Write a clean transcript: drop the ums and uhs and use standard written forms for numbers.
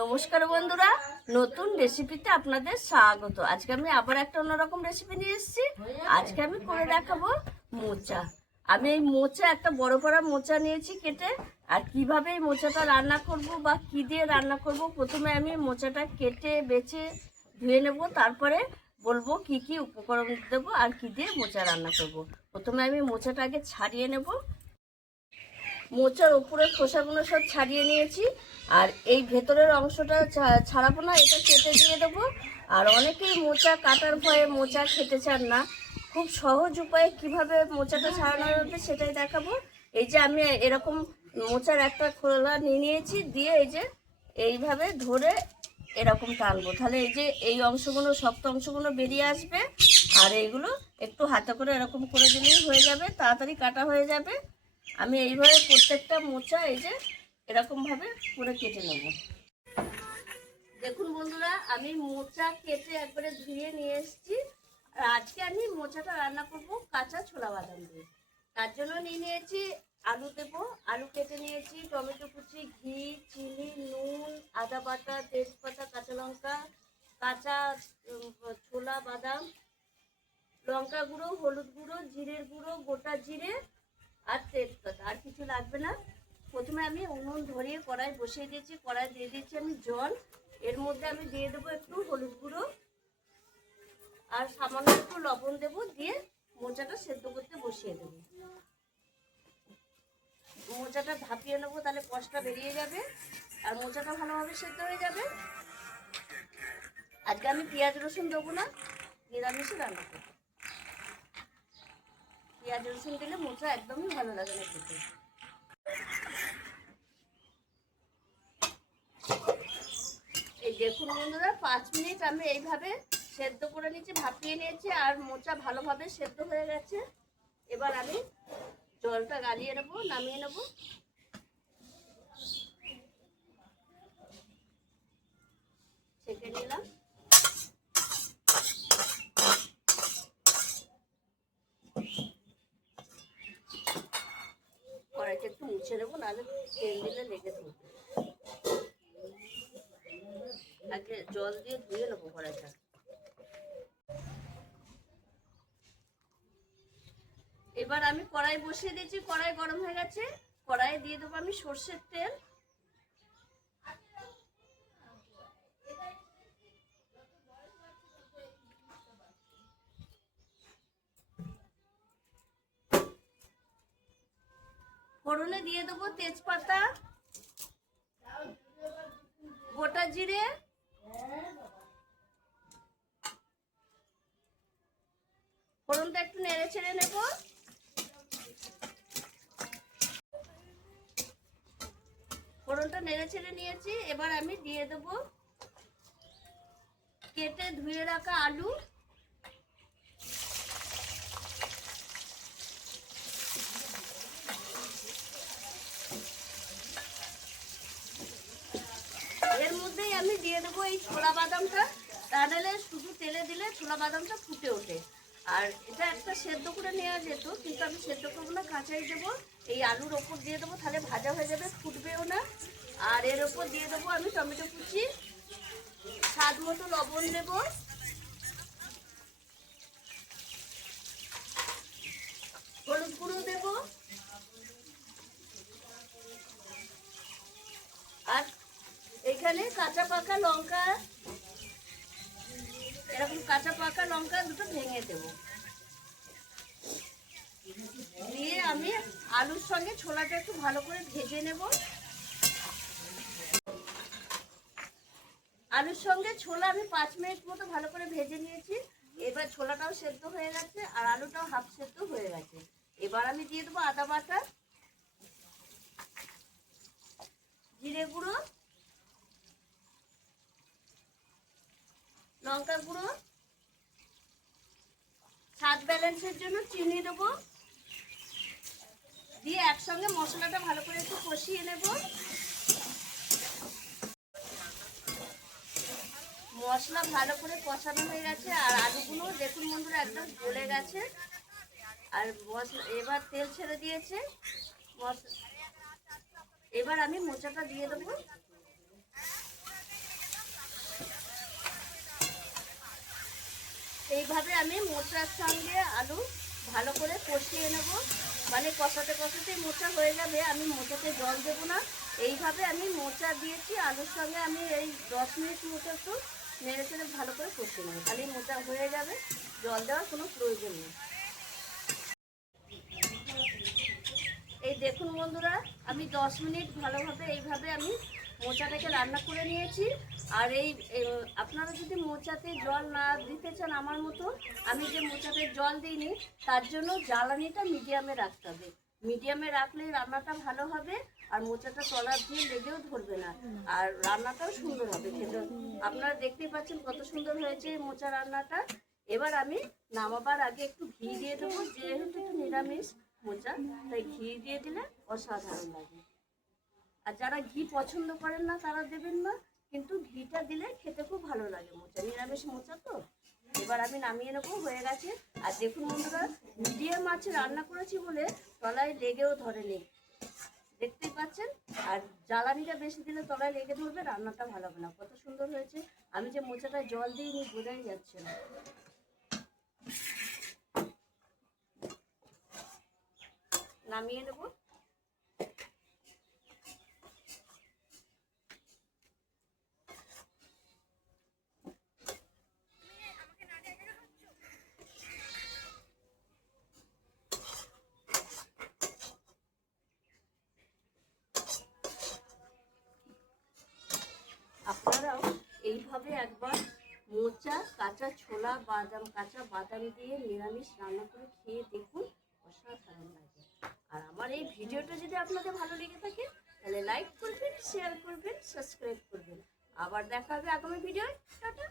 নমস্কার বন্ধুরা, নতুন রেসিপিতে আপনাদের স্বাগত। আজকে আমি আবার একটা অন্যরকম রেসিপি নিয়ে এসেছি। আজকে আমি করে দেখাবো মোচা। আমি এই মোচা একটা বড় বড় মোচা নিয়েছি কেটে। আর কিভাবে এই মোচাটা রান্না করব বা কি দিয়ে রান্না করব, প্রথমে আমি মোচাটা কেটে বেছে ধুয়ে নেব, তারপরে বলবো কি কি উপকরণ দেবো আর কি দিয়ে মোচা রান্না করব। প্রথমে আমি মোচাটা আগে ছাড়িয়ে নেব। মোচার উপরের খোসাগুলো সব ছাড়িয়ে নিয়েছি। আর এই ভেতরের অংশটা ছাড়াবো না, এটা কেটে দিয়ে দেবো। আর অনেকেই মোচা কাটার ভয়ে মোচা খেতে চান না। খুব সহজ উপায়ে কিভাবে মোচাটা ছাড়ানো যাবে সেটাই দেখাবো। এই যে আমি এরকম মোচার একটা খোলা নিয়ে নিয়েছি, দিয়ে এই যে এইভাবে ধরে এরকম টানবো, তাহলে এই যে এই অংশগুলো, শক্ত অংশগুলো বেরিয়ে আসবে। আর এইগুলো একটু হাতে করে এরকম করে দিলেই হয়ে যাবে, তাড়াতাড়ি কাটা হয়ে যাবে। আমি এইভাবে প্রত্যেকটা মোচা এই যে এরকমভাবে করে কেটে নেব। দেখুন বন্ধুরা, আমি মোচা কেটে একবারে ধুয়ে নিয়ে এসেছি। আর আজকে আমি মোচাটা রান্না করব কাঁচা ছোলা বাদাম দিয়ে। তার জন্য নিয়ে নিয়েছি আলু দেবো, আলু কেটে নিয়েছি, টমেটো কুচি, ঘি, চিনি, নুন, আদা বাটা, তেজপাতা, কাঁচা লঙ্কা, কাঁচা ছোলা বাদাম, লঙ্কা গুঁড়ো, হলুদ গুঁড়ো, জিরের গুঁড়ো, গোটা জিরে আর তেজপাতা। আর কিছু লাগবে না। প্রথমে আমি উনুন ধরিয়ে কড়াই বসিয়ে দিয়েছি, কড়াই দিয়ে দিয়েছি আমি জল। এর মধ্যে আমি দিয়ে দেবো একটু হলুদ গুঁড়ো আর সামান্য একটু লবণ দেবো, দিয়ে মোচাটা সেদ্ধ করতে বসিয়ে দেবো। মোচাটা ভাপিয়ে নেবো, তাহলে কষটা বেরিয়ে যাবে আর মোচাটা ভালোভাবে সেদ্ধ হয়ে যাবে। আজকে আমি পেঁয়াজ রসুন দেবো না, নিরামিষে রান্না করবো। পেঁয়াজ রসুন দিলে মোচা একদমই ভালো লাগে না খেতে। এই দেখুন বন্ধুরা, 5 মিনিট আমি এইভাবে সেদ্ধ করে নিয়েছি, ভাপিয়ে নিয়েছি, আর মোচা ভালোভাবে সেদ্ধ হয়ে গেছে। এবার আমি জলটা গালিয়ে নেবো, নামিয়ে নেবো। ছেঁকে নিলাম। কড়াইটা একটু মুছে নেবো, নাহলে তেল দিলে লেগে থাকবে। আগে জল দিয়ে ধুয়ে নেবো কড়াইটা। এবার আমি কড়াই বসিয়ে দিয়েছি, কড়াই গরম হয়ে গেছে। কড়াইয়ে দিয়ে দেবো আমি সর্ষের তেল। ফোড়নে দিয়ে দেবো তেজপাতা, গোটা জিরে, ফোড়নটা একটু নেড়ে ছেড়ে নেবো। ফোড়নটা নেড়ে ছেড়ে নিয়েছি। এবার আমি দিয়ে দেবো কেটে ধুয়ে রাখা আলু, এর মধ্যেই আমি দিয়ে দেবো এই ছোলা বাদামটা। তাহলে শুধু তেলে দিলে ছোলা বাদামটা ফুটে ওঠে। আর এটা একটা সেদ্ধ করে নেওয়া যেত, কিন্তু আমি সেদ্ধ করবো না, কাঁচাই দেবো। এই আলুর ওপর দিয়ে দেবো, তাহলে ভাজা হয়ে যাবে, ফুটবেও না। আর এর ওপর দিয়ে দেবো আমি টমেটো কুচি, স্বাদ মতো লবণ দেবো, হলুদ গুঁড়ো দেবো, আর এখানে কাঁচা পাকা লঙ্কা, এরকম কাঁচা পাকা লঙ্কা দুটো ভেঙে দেবো। দিয়ে আমি আলুর সঙ্গে ছোলাটা একটু ভালো করে ভেজে নেব। আলুর সঙ্গে ছোলা আমি 5 মিনিট মতো ভালো করে ভেজে নিয়েছি। এবার ছোলাটাও সেদ্ধ হয়ে গেছে আর আলুটাও হাফ সেদ্ধ হয়ে গেছে। এবার আমি দিয়ে দেবো আদা বাটা, জিরে গুঁড়ো, লঙ্কা গুঁড়ো, স্বাদ ব্যালেন্সের জন্য চিনি দেবো, দিয়ে একসঙ্গে মশলাটা ভালো করে একটু কষিয়ে নেব। মশলা ভালো করে কষানো হয়ে গেছে আর আলুগুলো দেখুন বন্ধুরা একদম গলে গেছে। আর মশলা এবার তেল ছেড়ে দিয়েছে। এবার আমি মোচাটা দিয়ে দেবো। এইভাবে আমি মোচার সঙ্গে আলু ভালো করে কষিয়ে নেব। মানে কষাতে কষাতে মোচা হয়ে যাবে, আমি মোচাতে জল দেবো না। এইভাবে আমি মোচা দিয়েছি আলুর সঙ্গে, আমি এই 10 মিনিট মতো একটু নেড়ে চেড়ে ভালো করে কষিয়ে নেব, তাহলে মোচা হয়ে যাবে, জল দেওয়ার কোনো প্রয়োজন নেই। এই দেখুন বন্ধুরা, আমি 10 মিনিট ভালোভাবে এইভাবে আমি মোচাটাকে রান্না করে নিয়েছি। আর আপনারা যদি মোচাতে জল না দিতে চান আমার মতো, আমি যে মোচাতে জল দিইনি, তার জন্য জ্বালানিটা মিডিয়ামে রাখতে হবে। মিডিয়ামে রাখলে রান্নাটা ভালো হবে, আর মোচাটা তলা দিয়ে লেগেও ধরবে না, আর রান্নাটাও সুন্দর হবে খেতে। আপনারা দেখতেই পাচ্ছেন কত সুন্দর হয়েছে মোচা রান্নাটা। এবার আমি নামাবার আগে একটু ঘি দিয়ে দেবো, যেহেতু একটু নিরামিষ মোচা, তাই ঘি দিয়ে দিলে অসাধারণ লাগে। আর যারা ঘি পছন্দ করেন না তারা দেবেন না, কিন্তু ঘিটা দিলে খেতে খুব ভালো লাগে, মোচা নিরামিষ মোচা তো। এবার আমি নামিয়ে নেবো, হয়ে গেছে। আর দেখুন বন্ধুরা, মিডিয়াম আঁচে রান্না করেছি বলে তলায় লেগেও ধরেনি, দেখতেই পাচ্ছেন। আর জ্বালানিটা বেশি দিলে তলায় লেগে ধরবে, রান্নাটা ভালো হবে না। কত সুন্দর হয়েছে, আমি যে মোচাটায় জল দিইনি বোঝাই যাচ্ছে না। নামিয়ে নেব। আপনারাও এইভাবে একবার মোচা, কাঁচা ছোলা, কাঁচা বাদাম দিয়ে নিরামিষ রান্না করে খেয়ে দেখুন, অসাধারণ লাগে। আর আমার এই ভিডিওটা যদি আপনাদের ভালো লেগে থাকে, তাহলে লাইক করবেন, শেয়ার করবেন, সাবস্ক্রাইব করবেন। আবার দেখা হবে আগামী ভিডিওয়। টাটা।